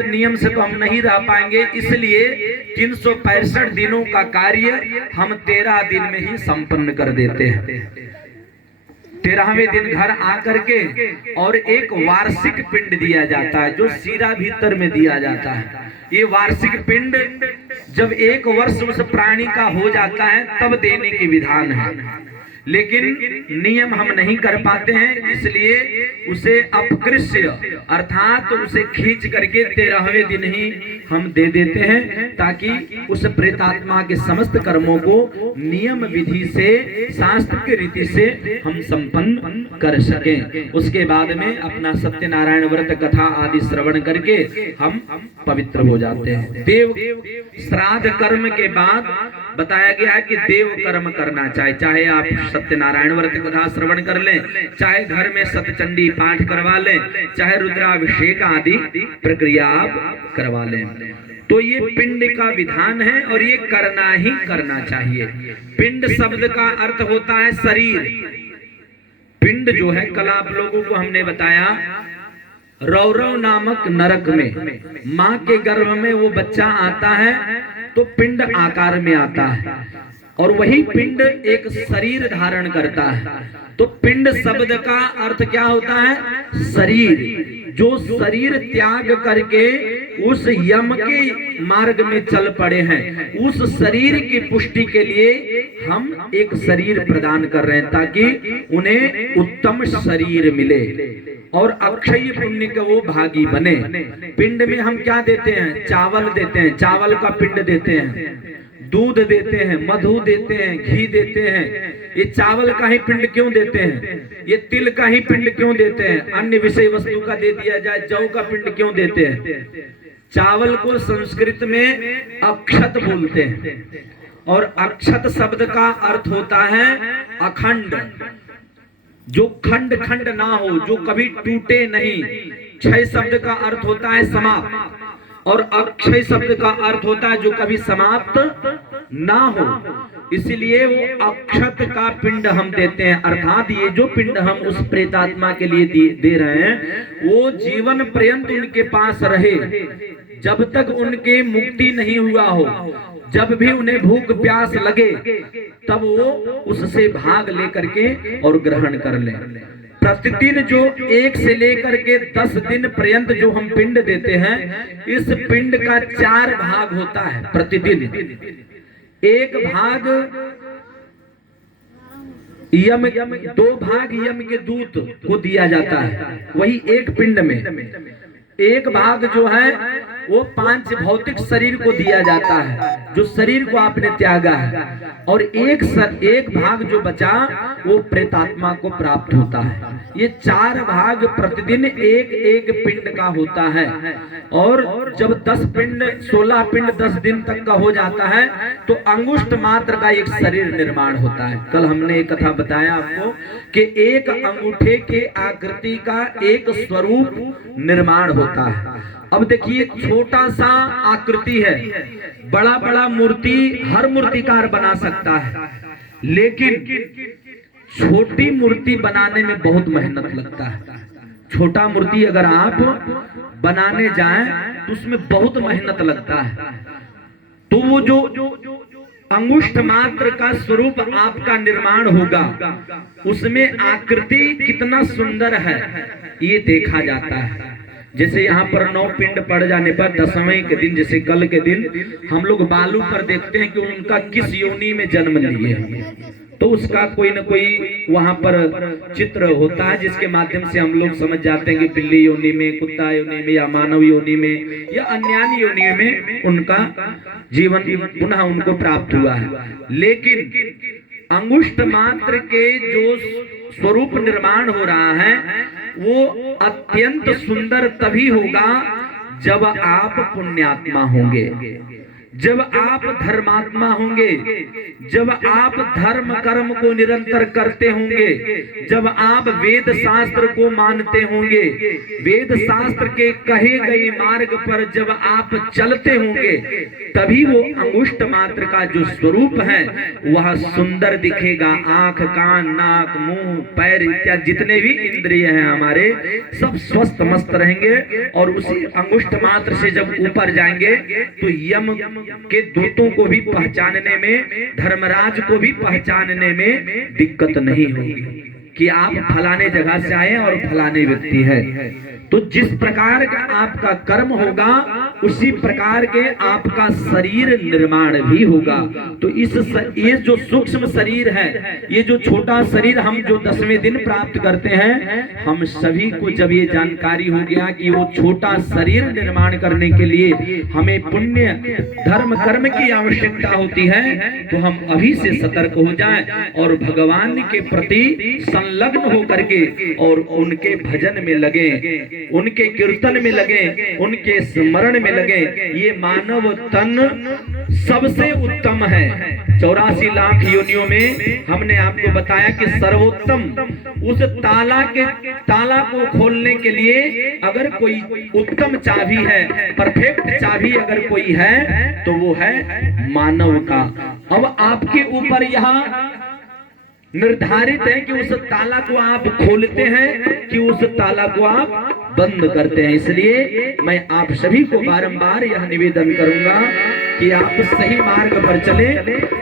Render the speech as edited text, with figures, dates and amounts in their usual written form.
अत्यंत नियम से तो हम नहीं रह पाएंगे, इसलिए 365 दिनों का कार्य हम 13 दिन में ही संपन्न कर देते हैं। 13वें दिन घर आकर के और एक वार्षिक पिंड दिया जाता है, जो सीरा भीतर में दिया जाता है। ये वार्षिक पिंड जब 1 वर्ष उस प्राणी का हो जाता है तब देने की विधान है, लेकिन नियम हम नहीं कर पाते हैं, इसलिए उसे अपकृष्य अर्थात उसे खींच करके 13वें दिन ही हम दे देते हैं, ताकि उस प्रेतात्मा के समस्त कर्मों को नियम विधि से शास्त्र की रीति से हम संपन्न कर सकें। उसके बाद में अपना सत्यनारायण व्रत कथा आदि श्रवण करके हम पवित्र हो जाते हैं। देव श्राद्ध कर्म के बाद बताया गया है कि देव कर्म करना चाहिए, चाहे आप सत्यनारायण व्रत कथा श्रवण कर लें, चाहे घर में सतचंडी पाठ करवा लें, चाहे रुद्राभिषेक आदि प्रक्रिया आप करवा लें। तो ये पिंड का विधान है और ये करना ही करना चाहिए। पिंड शब्द का अर्थ होता है शरीर। पिंड जो है, कल आप लोगों को हमने बताया, रौरव नामक नरक में माँ के गर्भ में वो बच्चा आता है तो पिंड आकार में आता है, और वही पिंड एक शरीर धारण करता है। तो पिंड शब्द का अर्थ क्या होता है? शरीर। जो शरीर त्याग करके उस यम के मार्ग में चल पड़े हैं, उस शरीर की पुष्टि के लिए हम एक शरीर प्रदान कर रहे हैं, ताकि उन्हें उत्तम शरीर मिले और अक्षय पुण्य के वो भागी बने। पिंड में हम क्या देते हैं? चावल देते हैं, चावल का पिंड देते हैं, दूध देते हैं, मधु देते हैं, घी देते हैं। ये चावल का ही पिंड क्यों देते हैं? ये तिल का ही पिंड क्यों देते हैं? अन्य विषय वस्तु का दे दिया जाए, जौ का पिंड क्यों देते हैं? चावल को संस्कृत में अक्षत बोलते हैं, और अक्षत शब्द का अर्थ होता है अखंड, जो खंड खंड ना हो, जो कभी टूटे नहीं। क्षय शब्द का अर्थ होता है समाप्त, और अक्षय शब्द का अर्थ होता है जो कभी समाप्त ना हो। इसलिए वो अक्षत का पिंड हम देते हैं, अर्थात ये जो पिंड हम उस प्रेतात्मा के लिए दे रहे हैं वो जीवन पर्यंत उनके पास रहे, जब तक उनके मुक्ति नहीं हुआ हो। जब भी उन्हें भूख प्यास लगे तब वो उससे भाग लेकर के और ग्रहण कर ले। प्रतिदिन जो 1 से लेकर के 10 दिन पर्यंत जो हम पिंड देते हैं, इस पिंड का 4 भाग होता है प्रतिदिन। एक भाग यम, 2 भाग यम के दूत को दिया जाता है, वही एक पिंड में। एक भाग जो है वो 5 भौतिक शरीर को दिया जाता है, जो शरीर को आपने त्यागा है, और एक भाग जो बचा वो प्रेतात्मा को प्राप्त होता है। ये 4 भाग प्रतिदिन एक एक पिंड का होता है, और जब 10 पिंड 16 पिंड 10 दिन तक का हो जाता है तो अंगुष्ठ मात्र का एक शरीर निर्माण होता है। कल हमने एक कथा बताया आपको कि एक अंगूठे के आकृति का एक स्वरूप निर्माण होता है। अब देखिए, छोटा सा आकृति है, बड़ा बड़ा मूर्ति हर मूर्तिकार बना सकता है, लेकिन छोटी मूर्ति बनाने में बहुत मेहनत लगता है। छोटा मूर्ति अगर आप बनाने जाएं तो उसमें बहुत मेहनत लगता है। तो वो जो अंगुष्ठ मात्र का स्वरूप आपका निर्माण होगा, उसमें आकृति कितना सुंदर है ये देखा जाता है। जैसे यहाँ पर 9 पिंड पड़ जाने पर 10वें के दिन, जैसे कल के दिन, हम लोग बालू पर देखते हैं कि उनका किस योनि में जन्म लिए हैं, तो उसका कोई न कोई वहां पर चित्र होता है, जिसके माध्यम से हम लोग समझ जाते हैं कि बिल्ली योनि में, कुत्ता योनि में, या मानव योनि में, या अन्य योनि में उनका जीवन पुनः उनको प्राप्त हुआ है। लेकिन अंगुष्ठ मात्र के जो स्वरूप निर्माण हो रहा है वो अत्यंत सुंदर तभी होगा जब आप पुण्यात्मा होंगे। जब आप धर्मात्मा होंगे, जब आप धर्म कर्म को निरंतर करते होंगे, जब आप वेद शास्त्र को मानते होंगे, वेद शास्त्र के कहे गए मार्ग पर जब आप चलते होंगे, तभी वो अंगुष्ठ मात्र का जो स्वरूप है वह सुंदर दिखेगा। आंख, कान, नाक, मुंह, पैर इत्यादि जितने भी इंद्रिय हैं हमारे, सब स्वस्थ मस्त रहेंगे। और उसी अंगुष्ठ मात्र से जब ऊपर जाएंगे तो यम के दूतों को भी पहचानने में, धर्मराज को भी पहचानने में दिक्कत नहीं होगी कि आप फलाने जगह से आए और फलाने व्यक्ति है। तो जिस प्रकार का आपका कर्म होगा उसी प्रकार के आपका शरीर निर्माण भी होगा। तो ये जो सूक्ष्म शरीर है, ये जो छोटा शरीर हम जो 10वें दिन प्राप्त करते हैं, हम सभी को जब ये जानकारी हो गया कि वो छोटा शरीर निर्माण करने के लिए हमें पुण्य धर्म कर्म की आवश्यकता होती है, तो हम अभी से सतर्क हो जाएं और भगवान के प्रति संलग्न होकर के और उनके भजन में लगे, उनके कीर्तन में लगे, उनके स्मरण में लगे। ये मानव तन सबसे उत्तम है। 84 लाख योनियों में हमने आपको बताया कि सर्वोत्तम उस ताला को खोलने के लिए अगर कोई उत्तम चाबी है, परफेक्ट चाबी अगर कोई है तो वो है मानव का। अब आपके ऊपर यहाँ निर्धारित है कि उस ताला को आप खोलते हैं कि उस ताला को आप बंद करते हैं। इसलिए मैं आप सभी को बारंबार यह निवेदन करूंगा कि आप सही मार्ग पर चले।